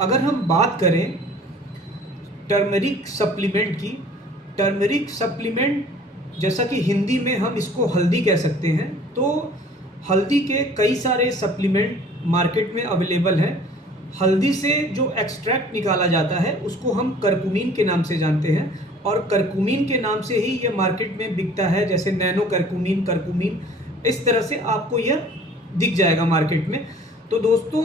अगर हम बात करें टर्मरिक सप्लीमेंट की, टर्मरिक सप्लीमेंट जैसा कि हिंदी में हम इसको हल्दी कह सकते हैं, तो हल्दी के कई सारे सप्लीमेंट मार्केट में अवेलेबल हैं। हल्दी से जो एक्सट्रैक्ट निकाला जाता है उसको हम करकुमिन के नाम से जानते हैं और करकुमिन के नाम से ही ये मार्केट में बिकता है, जैसे नैनो करकुमिन, करकुमिन, इस तरह से आपको यह दिख जाएगा मार्केट में। तो दोस्तों,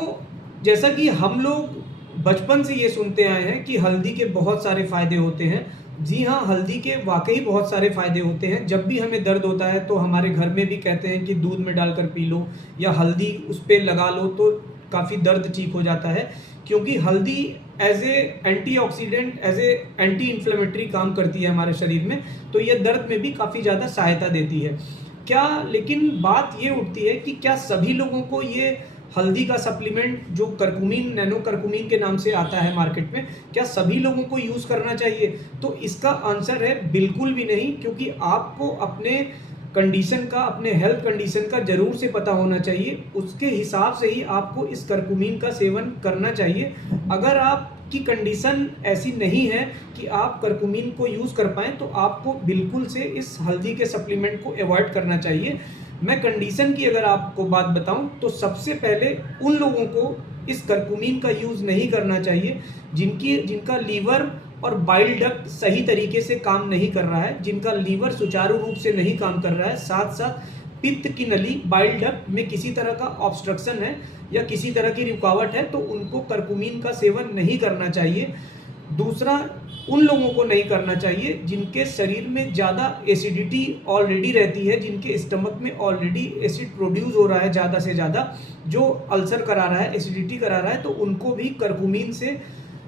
जैसा कि हम लोग बचपन से ये सुनते आए हैं कि हल्दी के बहुत सारे फ़ायदे होते हैं। जी हाँ, हल्दी के वाक़ई बहुत सारे फ़ायदे होते हैं। जब भी हमें दर्द होता है तो हमारे घर में भी कहते हैं कि दूध में डालकर पी लो या हल्दी उस पे लगा लो तो काफ़ी दर्द ठीक हो जाता है, क्योंकि हल्दी as a antioxidant, as a anti inflammatory काम करती है हमारे शरीर में, तो ये दर्द में भी काफ़ी ज़्यादा सहायता देती है। क्या लेकिन बात ये उठती है कि क्या सभी लोगों को ये हल्दी का सप्लीमेंट जो करकुमिन, नैनो करकुमिन के नाम से आता है मार्केट में, क्या सभी लोगों को यूज़ करना चाहिए? तो इसका आंसर है बिल्कुल भी नहीं, क्योंकि आपको अपने कंडीशन का, अपने हेल्थ कंडीशन का ज़रूर से पता होना चाहिए। उसके हिसाब से ही आपको इस करकुमिन का सेवन करना चाहिए। अगर आपकी कंडीशन ऐसी नहीं है कि आप करकुमिन को यूज़ कर पाएँ, तो आपको बिल्कुल से इस हल्दी के सप्लीमेंट को अवॉइड करना चाहिए। मैं कंडीशन की अगर आपको बात बताऊं तो सबसे पहले उन लोगों को इस करकुमिन का यूज़ नहीं करना चाहिए जिनका लीवर और बाइल डक्ट सही तरीके से काम नहीं कर रहा है, जिनका लीवर सुचारू रूप से नहीं काम कर रहा है, साथ साथ पित्त की नली, बाइल डक्ट में किसी तरह का ऑब्स्ट्रक्शन है या किसी तरह की रुकावट है, तो उनको करकुमिन का सेवन नहीं करना चाहिए। दूसरा, उन लोगों को नहीं करना चाहिए जिनके शरीर में ज़्यादा एसिडिटी ऑलरेडी रहती है, जिनके स्टमक में ऑलरेडी एसिड प्रोड्यूस हो रहा है ज़्यादा से ज़्यादा, जो अल्सर करा रहा है, एसिडिटी करा रहा है, तो उनको भी करकुमिन से,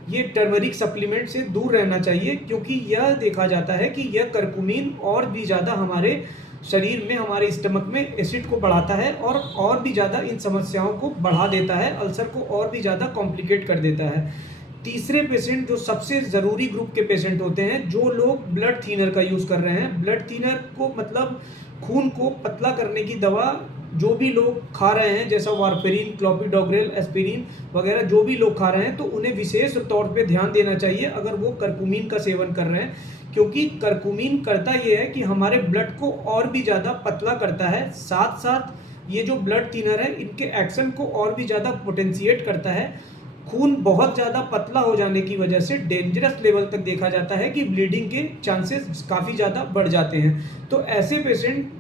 ये टर्मरिक सप्लीमेंट से दूर रहना चाहिए, क्योंकि यह देखा जाता है कि यह करकुमिन और भी ज़्यादा हमारे शरीर में, हमारे स्टमक में एसिड को बढ़ाता है और भी ज़्यादा इन समस्याओं को बढ़ा देता है, अल्सर को और भी ज़्यादा कॉम्प्लिकेट कर देता है। तीसरे पेशेंट जो सबसे ज़रूरी ग्रुप के पेशेंट होते हैं, जो लोग ब्लड थिनर का यूज़ कर रहे हैं। ब्लड थिनर को मतलब खून को पतला करने की दवा जो भी लोग खा रहे हैं, जैसा वारफेरिन, क्लोपिडोग्रेल, एस्पिरिन वगैरह जो भी लोग खा रहे हैं, तो उन्हें विशेष तौर पे ध्यान देना चाहिए अगर वो करकुमिन का सेवन कर रहे हैं, क्योंकि करकुमिन करता ये है कि हमारे ब्लड को और भी ज़्यादा पतला करता है। साथ साथ ये जो ब्लड थिनर है, इनके एक्शन को और भी ज़्यादा पोटेंशिएट करता है। खून बहुत ज़्यादा पतला हो जाने की वजह से डेंजरस लेवल तक देखा जाता है कि ब्लीडिंग के चांसेस काफ़ी ज़्यादा बढ़ जाते हैं। तो ऐसे पेशेंट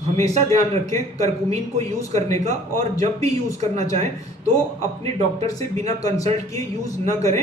हमेशा ध्यान रखें करकुमिन को यूज़ करने का, और जब भी यूज़ करना चाहें तो अपने डॉक्टर से बिना कंसल्ट किए यूज़ न करें।